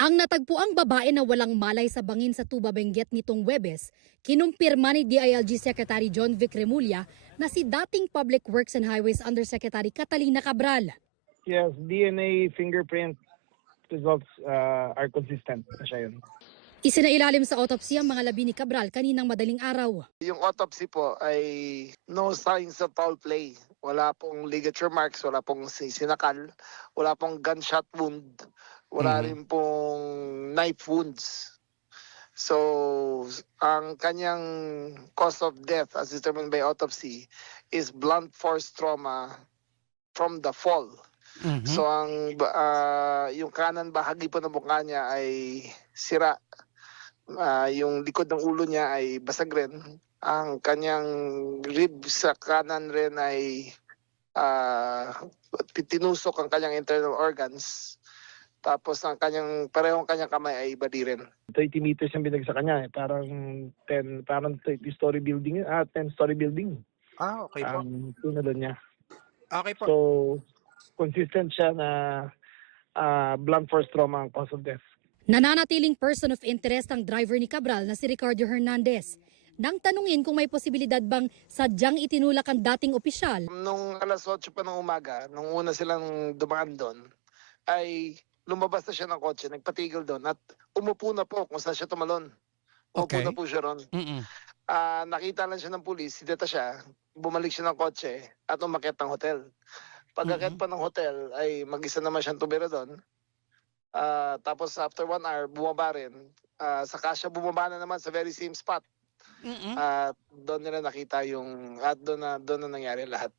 Ang natagpuang babae na walang malay sa bangin sa Tuba Benguet nitong Huwebes, kinumpirma ni DILG Secretary John Vic Remulla na si dating Public Works and Highways Undersecretary Catalina Cabral. Yes, DNA fingerprint results are consistent na siya yun. Isinailalim sa autopsy ang mga labi ni Cabral kaninang madaling araw. Yung autopsy po ay no signs of foul play. Wala pong ligature marks, wala pong sinakal, wala pong gunshot wound, wala rin pong knife wounds. So, ang kanyang cause of death as determined by autopsy is blunt force trauma from the fall. So, yung kanan bahagi po ng mukha niya ay sira. Yung likod ng ulo niya ay basag rin. Ang kanyang rib sa kanan rin ay tinusok ang kanyang internal organs. Tapos ang parehong kanyang kamay ay badi rin. 30 meters yung binagsak kanya eh. Parang 30-story building, 10-story building. Okay po. Tunalo niya. Okay po. So, consistent siya na blunt force trauma ang cause of death. Nananatiling person of interest ang driver ni Cabral na si Ricardo Hernandez. Nang tanungin kung may posibilidad bang sadyang itinulak ang dating opisyal. Nung alas 8 pa ng umaga, nung una silang dumaan doon, ay lumabas na siya ng kotse, nagpatigil doon at umupo na po kung saan siya tumalon. Umupo na po siya ron. Nakita lang siya ng pulis, sideta siya, bumalik siya ng kotse at umakyat ng hotel. Pag-akyat pa ng hotel ay mag-isa naman siyang tumira doon. Tapos after 1 hour, bumaba rin. Saka siya bumaba na naman sa very same spot. Doon nila nakita doon na nangyari lahat.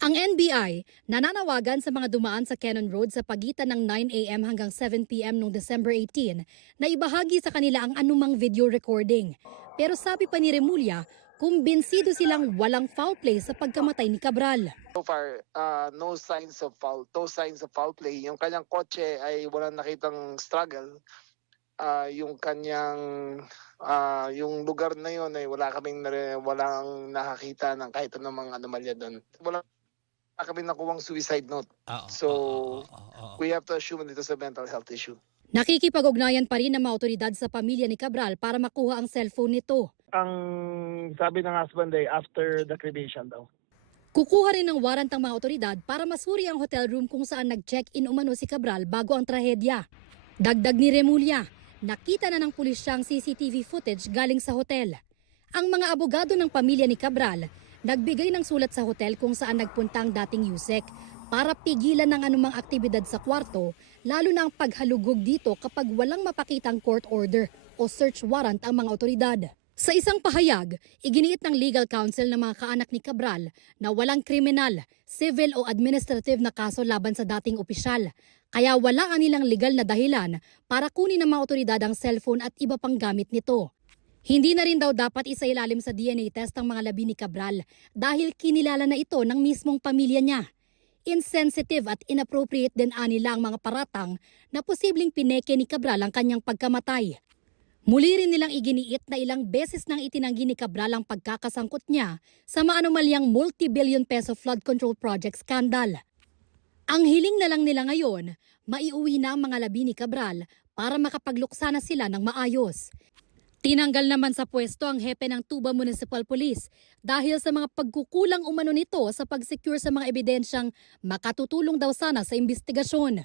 Ang NBI nananawagan sa mga dumaan sa Cannon Road sa pagitan ng 9 a.m. hanggang 7 p.m. noong December 18 na ibahagi sa kanila ang anumang video recording. Pero sabi pa ni Remulla, kumbinsido silang walang foul play sa pagkamatay ni Cabral. So far, no signs of foul play. Yung kanyang kotse ay walang nakitang struggle. Yung kanyang yung lugar na yun ay walang nakakita ng kahit anong mga anomalya doon. Wala kami nakuwang suicide note. So we have to assume that it is a mental health issue. Nakikipag-ugnayan pa rin ng mga otoridad sa pamilya ni Cabral para makuha ang cellphone nito. Ang sabi ng husband ay after the cremation daw. Kukuha rin ng warrant ang mga otoridad para masuri ang hotel room kung saan nag-check-in umano si Cabral bago ang trahedya. Dagdag ni Remulla, nakita na ng pulisya ang CCTV footage galing sa hotel. Ang mga abogado ng pamilya ni Cabral nagbigay ng sulat sa hotel kung saan nagpunta ang dating Yusek para pigilan ng anumang aktibidad sa kwarto, lalo na ang paghalugog dito kapag walang mapakitang court order o search warrant ang mga otoridad. Sa isang pahayag, iginiit ng legal counsel ng mga kaanak ni Cabral na walang kriminal, civil o administrative na kaso laban sa dating opisyal. Kaya wala kanilang legal na dahilan para kunin ng mga otoridad ang cellphone at iba pang gamit nito. Hindi na rin daw dapat isailalim sa DNA test ang mga labi ni Cabral dahil kinilala na ito ng mismong pamilya niya. Insensitive at inappropriate din anila ang mga paratang na posibleng pineke ni Cabral ang kanyang pagkamatay. Muli rin nilang iginiit na ilang beses nang itinanggi ni Cabral ang pagkakasangkot niya sa maanomalyang multi-billion peso flood control project scandal. Ang hiling na lang nila ngayon, maiuwi na ang mga labi ni Cabral para makapagluksa na sila ng maayos. Tinanggal naman sa pwesto ang hepe ng Tuba Municipal Police dahil sa mga pagkukulang umano nito sa pag-secure sa mga ebidensyang makatutulong daw sana sa investigasyon.